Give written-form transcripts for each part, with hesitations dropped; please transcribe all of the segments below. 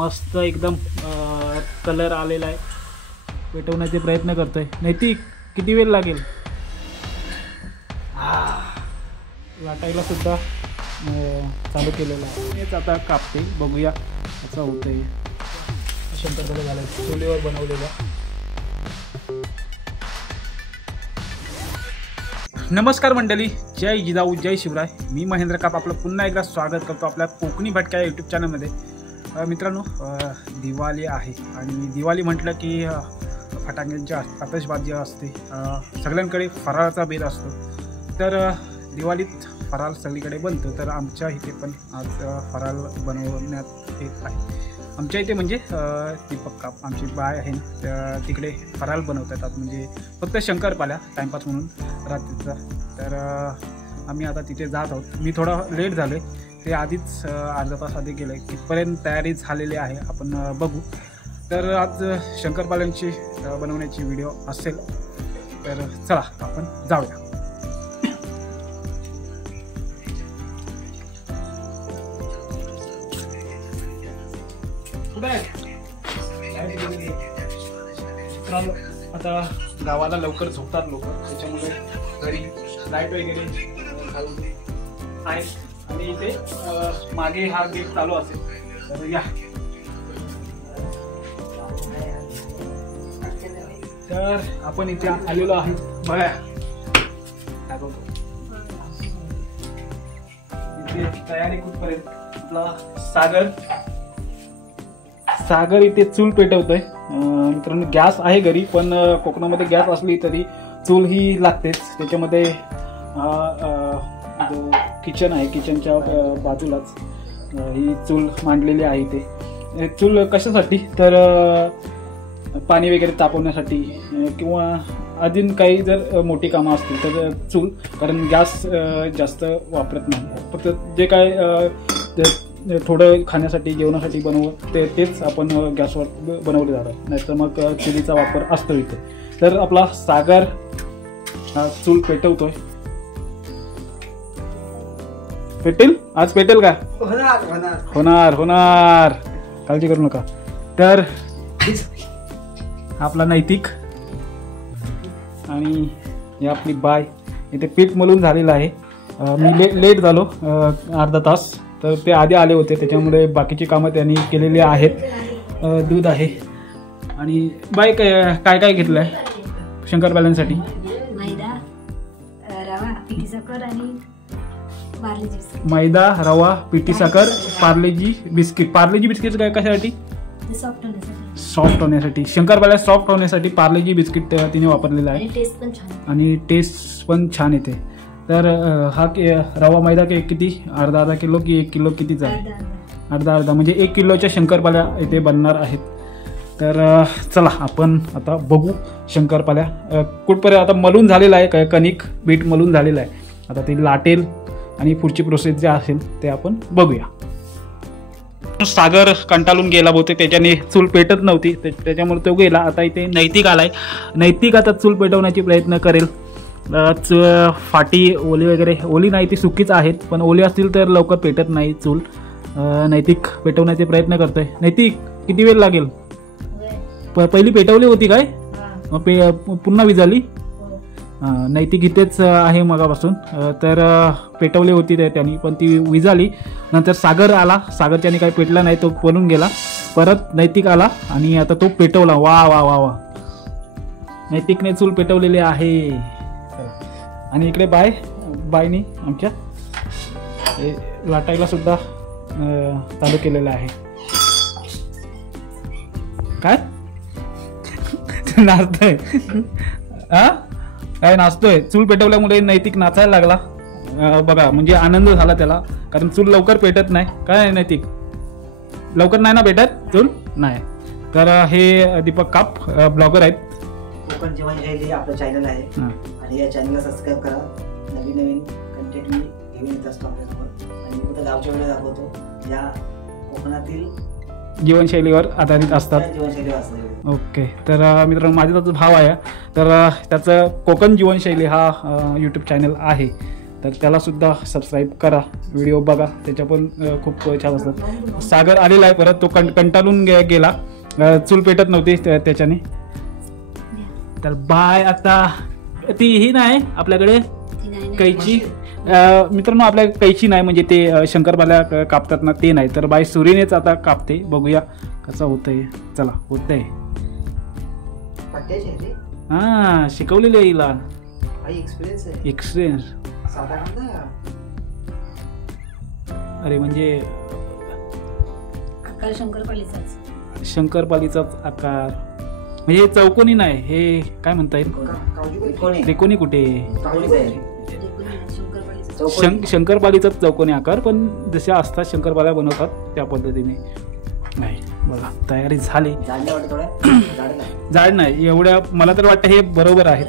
मस्त एकदम कलर आलेला आहे. पेटवण्याचे प्रयत्न करतोय. नैतिक किती वेळ लागेल? लाटायला सुद्धा चालू केलेलं आहे. हेच आता कापते, बघूया असं होतंय. शंकरपाळ्या झालं चुलीवर बनवलेलं. नमस्कार मंडळी, जय जिजाऊ जय शिवराय. मी महेंद्र काप आपलं पुन्हा एकदा स्वागत करतो आपल्या कोकणी भटक्या यूट्यूब चॅनलमध्ये. मित्रांनो, दिवाळी आहे आणि दिवाळी म्हटलं की फटाक्यांची आतषबाजी असते. सगळ्यांकडे फराळाचा बेत असतो. तर दिवाळीत फराळ सगळीकडे बनतो. तर आमच्या इथे पण आज फराळ बनवण्यात येत आहे. आमच्या इथे म्हणजे दीपक काप आमची बाय आहे ना, तिकडे फराळ बनवतात. म्हणजे फक्त शंकरपाळ्या टाईमपास म्हणून रात्रीचा. तर आम्ही आता तिथे जात आहोत. मी थोडा लेट झालो आहे, ते आधीच अर्धा तास आधी गेलं आहे. तिथपर्यंत तयारी झालेली आहे, आपण बघू. तर आज शंकरपाळ्यांची बनवण्याची व्हिडिओ असेल. तर चला आपण जाऊया. आता गावाला लवकर झोपतात लोक, त्याच्यामुळे घरी लाईट वगैरे आहे. आणि इथे मागे हा गेट चालू असेल. तर या, तर आपण इथे आलेलो आहे. बघा इथे तयारी कुठपर्यंत. आपला सागर इथे चूल पेटवतोय. मित्रांनो, गॅस आहे घरी, पण कोकणामध्ये गॅस असली तरी चूल ही लागतेच. त्याच्यामध्ये जो किचन आहे, किचनच्या बाजूलाच ही चूल मांडलेली आहे. इथे चूल कशासाठी, तर पाणी वगैरे तापवण्यासाठी किंवा अजून काही जर मोठी कामं असतील तर चूल. कारण गॅस जास्त वापरत नाही. फक्त जे काय थोडं खाण्यासाठी जेवणासाठी तेच आपण गॅसवर बनवले जातात. नाहीतर मग चुलीचा वापर असतो इथे. तर आपला सागर हा चूल पेटवतोय. पेटेल आज, पेटेल का? होणार होणार, काळजी करू नका. तर आपला नैतिक आणि ही आपली बाय. इथे पीठ मळून झालेलं आहे. मी लेट झालो अर्धा तास. तर ते आधी आले होते, त्याच्यामुळे बाकीची कामं त्यांनी केलेली आहेत. दूध आहे. आणि बाय काय काय घेतलं आहे शंकरपाळ्यांसाठी? मैदा, रवा, पिठी साखर आणि पार्लेजी बिस्किट. मैदा, रवा, पिठी साखर, पार्लेजी बिस्किट. पार्लेजी बिस्किट काय कशासाठी? सॉफ्ट होण्यासाठी. शंकरपाळ्या सॉफ्ट होण्यासाठी पार्लेजी बिस्किट तिने वापरलेलं आहे. आणि टेस्ट पण छान येते. तर हा रवा मैदा किती, अर्धा किलो की 1 किलो कितीचा आहे? अर्धा म्हणजे 1 किलोच्या शंकरपाळ्या इथे बनणार आहेत. तर चला आपण आता बघू शंकरपाळ्या कुठपर्यंत. आता मलून झालेला आहे, कणिक बीट मलून झालेलं आहे. आता ते लाटेल आणि पुढची प्रोसेस जे असेल ते आपण बघूया. सागर कंटाळून गेला बहुतेक, त्याच्याने चूल पेटत नव्हती, त्याच्यामुळे तो गेला. आता इथे नैतिक आलाय. नैतिक आता चूल पेटवण्याचे प्रयत्न करेल. फाटी ओली वगैरे, ओली नाही ती सुकीच आहेत, पण ओली असतील तर लवकर पेटत नाही चूल. नैतिक पेटवण्याचे प्रयत्न करतोय. नैतिक किती वेळ लागेल? पहिली पेटवली होती काय? पुन्हा विझाली? नैतिक इथेच आहे मगापासून. तर पेटवली होती त्यांनी, पण ती विझाली. नंतर सागर आला. सागरच्याने काही पेटला नाही, तो पळून गेला. परत नैतिक आला आणि आता तो पेटवला. वा वा वा वा, नैतिकने चूल पेटवलेली आहे. आणि इकडे बायनी आमच्या लाटायला सुद्धा चालू केलेलं आहे. काय नाचतोय? काय नाचतोय? चूल पेटवल्यामुळे नैतिक नाचायला लागला. बघा, म्हणजे आनंद झाला त्याला, कारण चूल लवकर पेटत नाही. काय नैतिक, लवकर नाही ना पेटत चूल? नाही. तर हे दीपक काप ब्लॉगर आहेत. कोकण जीवनशैली आपलं चॅनल आहे आणि या चॅनलला सबस्क्राईब करा. नवीन कंटेंट मी घेऊन येत असतो आपल्यासोबत. आणि मी फक्त गावच्या वेळेला दाखवतो या कोकणातील जीवनशैलीवर आधारित असतात. ओके. तर मित्रांनो, माझा त्याचा भाव आहे. तर त्याचं कोकण जीवनशैली हा यूट्यूब चॅनल आहे. तर त्यालासुद्धा सबस्क्राईब करा, व्हिडिओ बघा, त्याच्या पण खूप छान असतात. सागर आलेला आहे परत, तो कंटाळून गेला, चूल पेटत नव्हती त्याच्याने. तर बाय. आता ती ही नाही आपल्याकडे कैची मित्रांनो, आपल्या कैची नाही, म्हणजे ते शंकरपाल्या कापतात ना ते नाही, तर बाय सुरीनेच आता कापते. बघूया कसं होतंय. चला होतंय. हां शिकवलेली आहे हिला, एक्सपिरियन्स. अरे म्हणजे आकार शंकरपालीचाच आकार, म्हणजे चौकोनी नाही, हे काय म्हणता येईल, त्रिकोणी कुठे, शंकरपालीचाच चौकोनी आकार, पण जशा असतात शंकरपाल्या बनवतात त्या पद्धतीने नाही. बघा तयारी झाली. जाड नाही एवढ्या, मला तर वाटतं हे बरोबर आहे.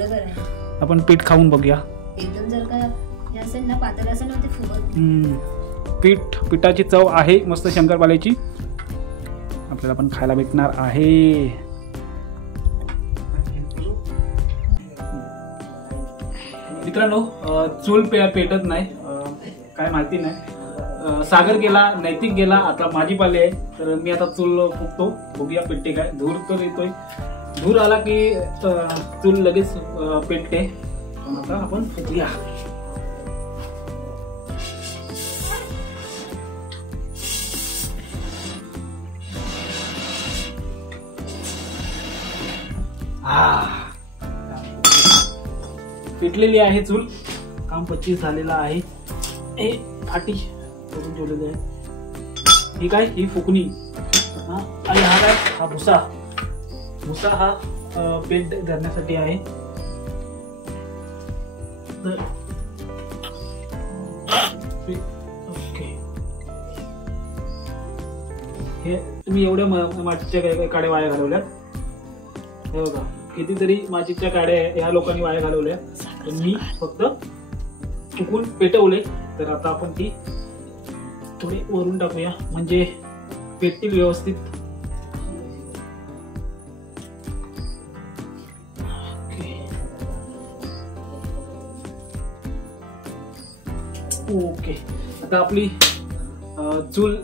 आपण पीठ खाऊन बघूया. पिठाची चव आहे मस्त शंकरपाल्याची, आपल्याला पण खायला भेटणार आहे. मित्रांनो चूल पेटत नाही, काय माहिती नाही. सागर गेला, नैतिक गेला, आता माझी पाली आहे. तर मी आता चूल फुकतो, बघूया पेटते काय. धूर तर येतोय, धूर आला की चूल लगेच पेटते. आता आपण फुकूया. पेटलेली आहे चूल, काम 25 झालेलं आहे. हे फाटी करून ठेवलेली आहे. ही काय, ही फुकणी. आणि हा काय, हा भुसा. भुसा हा पेट धरण्यासाठी आहे. ओके, हे तुम्ही एवढ्या मातीच्या काड्या वाया घालवल्यात. हे बघा कितीतरी मातीच्या काड्या ह्या लोकांनी वाया घालवल्या, तर मी फक्त फुकून पेटवले. तर आता आपण ती थोडी वरून टाकूया, म्हणजे पेटतील व्यवस्थित. ओके, आता आपली चूल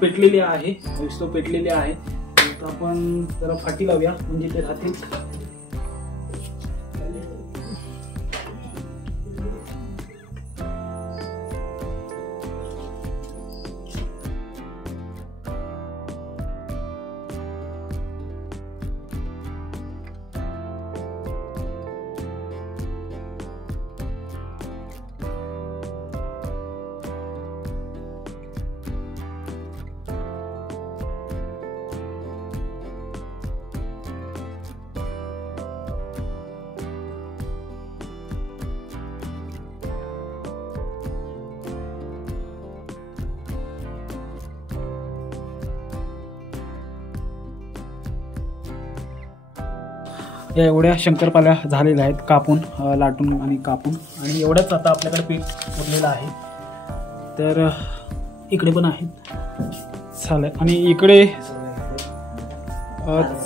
पेटलेली आहे, पेटलेली आहे. आता आपण जरा फाटी लावूया, म्हणजे ते राहतील. या एवढ्या शंकरपाल्या झालेल्या आहेत, कापून लाटून आणि कापून. आणि एवढंच आता आपल्याकडे पीठ उरलेलं आहे. तर इकडे पण आहेत झालं. आणि इकडे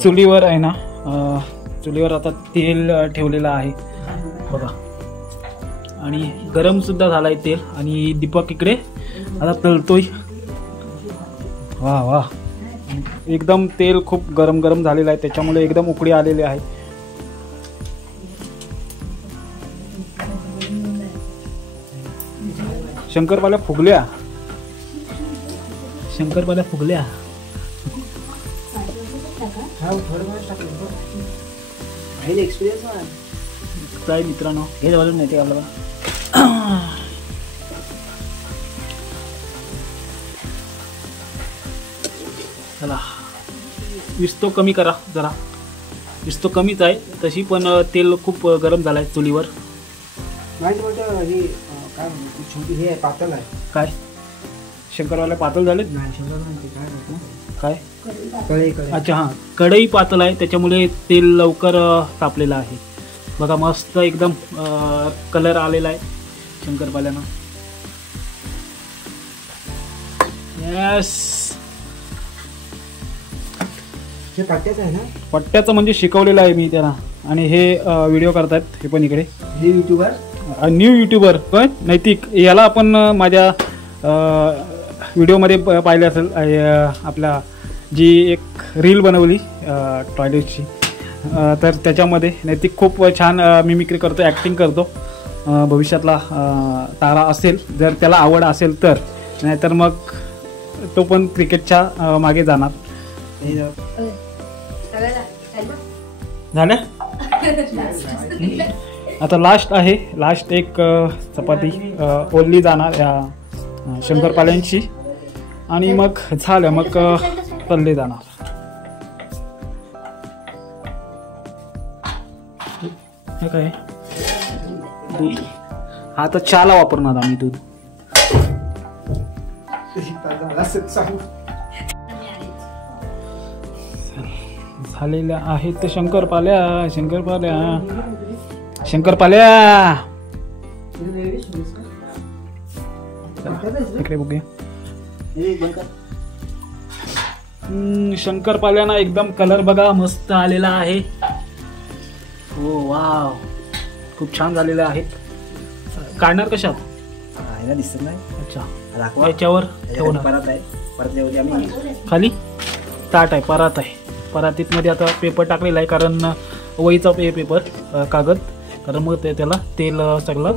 चुलीवर आहे ना, चुलीवर आता तेल ठेवलेलं आहे बघा, आणि गरम सुद्धा झालं आहे तेल. आणि दीपक इकडे आता तळतोय. वा वा, एकदम तेल खूप गरम गरम झालेलं आहे, त्याच्यामुळे एकदम उकळी आलेली आहे. शंकरपाल्या फुगल्या, शंकरपाल्या फुगल्या. काय मित्रांनो, हे झालं नाही ते आपल्याला. चला, विस्तो कमी करा जरा, विस्तो कमीच आहे तशी, पण तेल खूप गरम झालं आहे चुलीवर. काय छोटी हे पातळ आहे. काय शंकरवाल्या पातळ झालेत? नाही शंकर नाही, काय कढई. अच्छा हां, कढई पातळ आहे त्याच्यामुळे तेल लवकर तापलेलं आहे. बघा मस्त एकदम कलर आलेला आहे शंकरपाल्यांना. यस, हे पट्ट्याचं आहे ना? पट्ट्याचं म्हणजे शिकवलेलं आहे मी त्यांना. आणि हे व्हिडिओ करतात हे पण इकडे, हे युट्यूबर. न्यू यूट्यूबर काय नैतिक, याला आपण माझ्या व्हिडिओमध्ये पाहिले असेल. आपला जी एक रील बनवली टॉयलेटची, तर त्याच्यामध्ये नैतिक खूप छान मिमिक्री करतो, ॲक्टिंग करतो. भविष्यातला तारा असेल जर त्याला आवड असेल तर, नाहीतर मग तो पण क्रिकेटच्या मागे जाणार. झालं आता लास्ट आहे. लास्ट एक चपाती ओढली जाणार या शंकरपाल्यांची आणि मग झालं, मग तळले जाणार. हे काय दूध, हा तर चहाला वापरणार आम्ही दूध. झालेल्या आहेत शंकरपाल्या. शंकरपाल्या शंकरपाल्या इकडे बघूया. शंकरपाल्यांना एकदम कलर बघा मस्त आलेला आहे. हो वाव, खूप छान झालेले आहेत. काढणार कशात दिसत नाही. अच्छा, याच्यावर खाली ताट आहे, परात आहे. परातीत मध्ये आता पेपर टाकलेला आहे, कारण वहीचा पेपर कागद, कारण मग त्याला तेल सगळं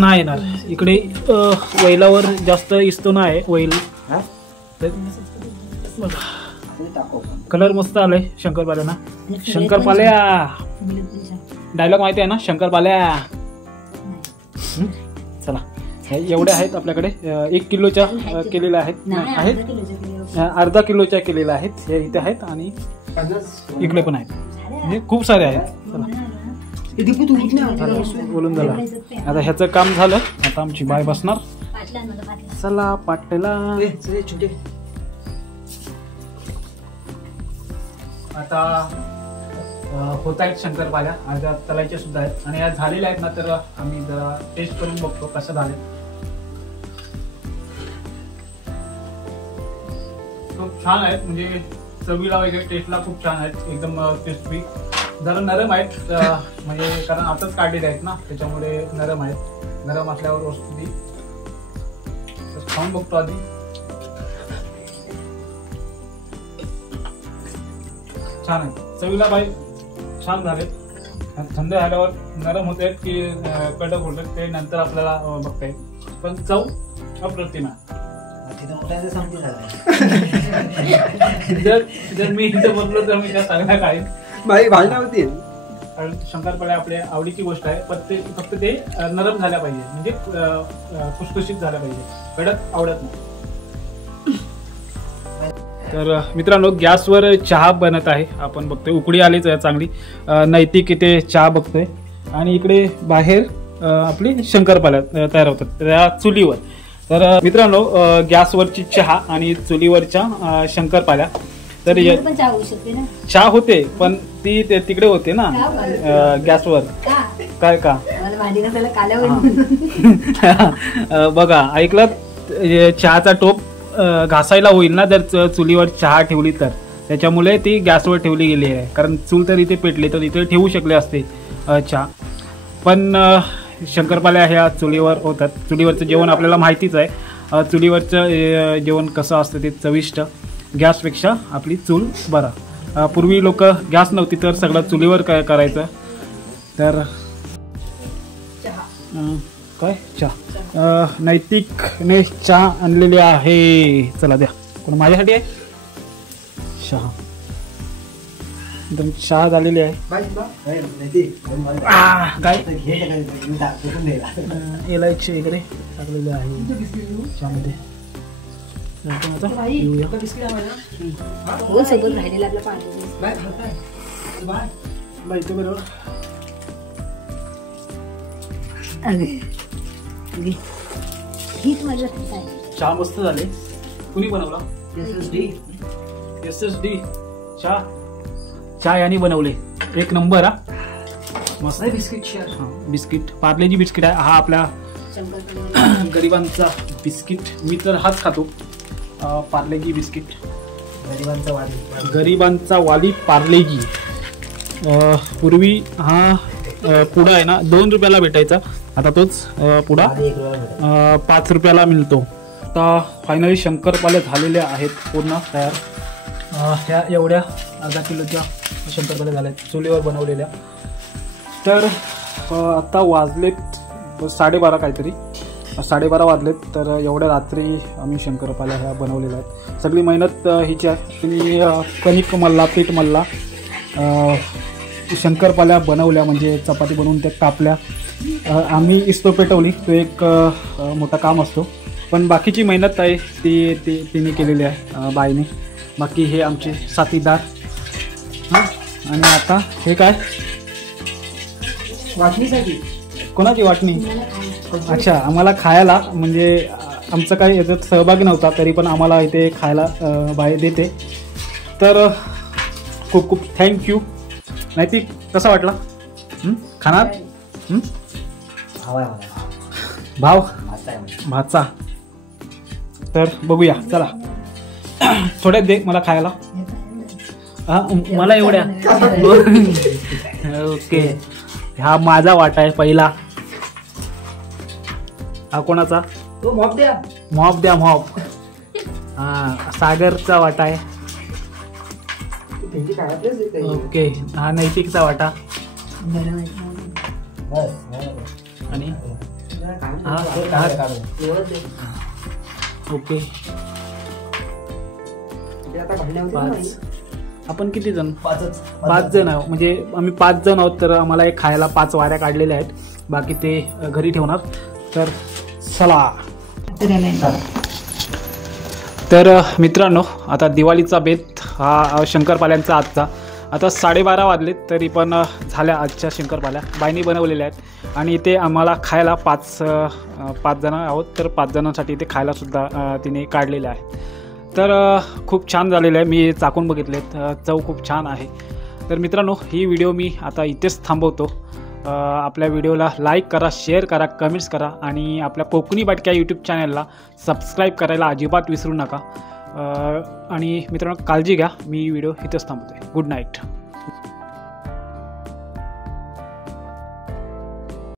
नाही येणार. इकडे वैलावर जास्त इस्तो नाही वैल. कलर मस्त आलाय शंकरपाल्यांना. शंकरपाल्या डायलॉग माहिती आहे ना, शंकरपाल्या. चला, एवढे आहेत आपल्याकडे. 1 किलोच्या केलेल्या आहेत, अर्धा किलोच्या केलेल्या आहेत. हे इथे आहेत आणि इकडे पण आहेत, म्हणजे खूप सारे आहेत. बोलून झालं. आता ह्याचं काम झालं, आता आमची बाय बसणार. चला पाटला. आता होत आहेत शंकरपाल्या, अर्ध्या तलायच्या सुद्धा आहेत आणि या झालेल्या आहेत ना, तर आम्ही जरा टेस्ट करून बघतो कसं झालं. खूप छान आहेत, म्हणजे चवीला वगैरे टेस्टला खूप छान आहेत. एकदम क्रिस्पी, जरा नरम आहेत, म्हणजे कारण आताच काढलेले आहेत ना, त्याच्यामुळे नरम आहेत. नरम असल्यावर वस्तू ती खाऊन बघतो आधी. छान आहे चवीला बाई, छान झाले. थंड झाल्यावर नरम होत आहेत की कडक होत आहेत ते नंतर आपल्याला बघता येईल, पण चव अप्रतिम आहे. जर मी इथे बसलो तर मी त्या चांगल्या काही कारण शंकरपाळ्या आपल्या आवडीची गोष्ट आहे, पण फक्त ते नरम झाल्या पाहिजे, म्हणजे खुसखुशीत झाल्या पाहिजे, कडक आवडत नाही. तर मित्रांनो, गॅसवर चहा बनत आहे. आपण बघतोय उकळी आलीच आहे चांगली. नैतिक इथे चहा बघतोय आणि इकडे बाहेर आपली शंकरपाळ्या तयार होतात त्या चुलीवर. तर मित्रांनो, गॅसवरची चहा आणि चुलीवरच्या शंकरपाळ्या, तर चहा होते पण ती तिकडे होते ना गॅसवर. काय का बघा, ऐकलं, चहाचा टोप घासायला होईल ना जर चुलीवर चहा ठेवली तर, त्याच्यामुळे ती गॅसवर ठेवली गेली आहे. कारण चूल तर इथे पेटली तर इथे ठेवू शकले असते चहा, पण शंकरपाळ्या ह्या चुलीवर होतात. चुलीवरचं जेवण आपल्याला माहितीच आहे, चुलीवरचं जेवण कसं असतं ते चविष्ट. गॅसपेक्षा आपली चूल बरा. पूर्वी लोक गॅस नव्हती तर सगळं चुलीवर काय करायचं. तर काय चहा, नैतिकने चहा आणलेली आहे. चला द्या, कोण माझ्यासाठी आहे चहा. एकदम चहा झालेली आहे. इलायची वगैरे टाकलेली आहे चहामध्ये. चहा मस्त झाले. कुणी बनवला? SSD चहा याने बनवले. एक नंबर. हा मस्त बिस्किट. बिस्किट पार्लेजी बिस्किट आहे. हा आपल्या गरिबांचा बिस्किट. मी तर हाच खातो, पार्लेजी बिस्किट. गरिबांचा वाली पार्लेजी. पूर्वी हा पुडा आहे ना 2 रुपयाला भेटायचा, आता तोच पुडा 5 रुपयाला मिळतो. आता फायनली शंकरपाले झालेले आहेत पूर्ण तयार. ह्या एवढ्या अर्धा किलोच्या शंकरपाले झाल्या आहेत चुलीवर बनवलेल्या. तर आता वाजलेत 12:30 काहीतरी, 12:30 वाजलेत. तर एवढ्या रात्री आम्ही शंकरपाल्या ह्या बनवलेल्या आहेत. सगळी मेहनत हिची आहे. तुम्ही कणिक मल्ला, पीठ मल्ला, शंकरपाल्या बनवल्या म्हणजे चपाती बनवून त्या कापल्या. आम्ही इस्तो पेटवली, तो एक मोठा काम असतो. पण बाकीची मेहनत आहे तिने केलेली आहे बाईने. बाकी हे आमचे साथीदार. आणि आता हे काय वाटणीसाठी, कोणाची वाटणी? अच्छा, आम्हाला खायला, म्हणजे आमचं काही याच्यात सहभागी नव्हता तरी पण आम्हाला इथे खायला बाई देते. तर खूप खूप थँक्यू. नाही ती कसा वाटला खाणार? भाव भाचा. तर बघूया, चला थोड्यात दे मला खायला. मला एवढ्या. ओके, हा माझा वाटा आहे पहिला. हा कोणाचा? तो मॉप द्या. मॉप द्या, मॉप. हा सागरचा वाटा आहे. ओके, हा नैतिकचा वाटा. आणि ओके, 5. आपण किती जण? 5 जण आहोत. म्हणजे आम्ही 5 जण आहोत. तर आम्हाला एक खायला 5 वाऱ्या काढलेल्या आहेत. बाकी ते घरी ठेवणार. तर चला. तर मित्रांनो, आता दिवाळीचा बेत हा शंकरपाल्यांचा आजचा. आता 12:30 वाजलेत तरी पण झाल्या आजच्या शंकरपाल्या बाईंनी बनवलेल्या आहेत. आणि इथे आम्हाला खायला 5 जण आहोत. तर 5 जणांसाठी इथे खायलासुद्धा तिने काढलेलं आहे. तर खूप छान झालेलं आहे. मी चाकून बघितलेत, चव खूप छान आहे. तर मित्रांनो, ही व्हिडिओ मी आता इथेच थांबवतो. आपल्या व्हिडिओला लाईक करा, शेअर करा, कमेंट्स करा आणि आपल्या कोकणी बाटक्या यूट्यूब चॅनलला सबस्क्राईब करायला अजिबात विसरू नका. आणि मित्रांनो, काळजी घ्या. मी व्हिडिओ इथेच थांबवते. Good night.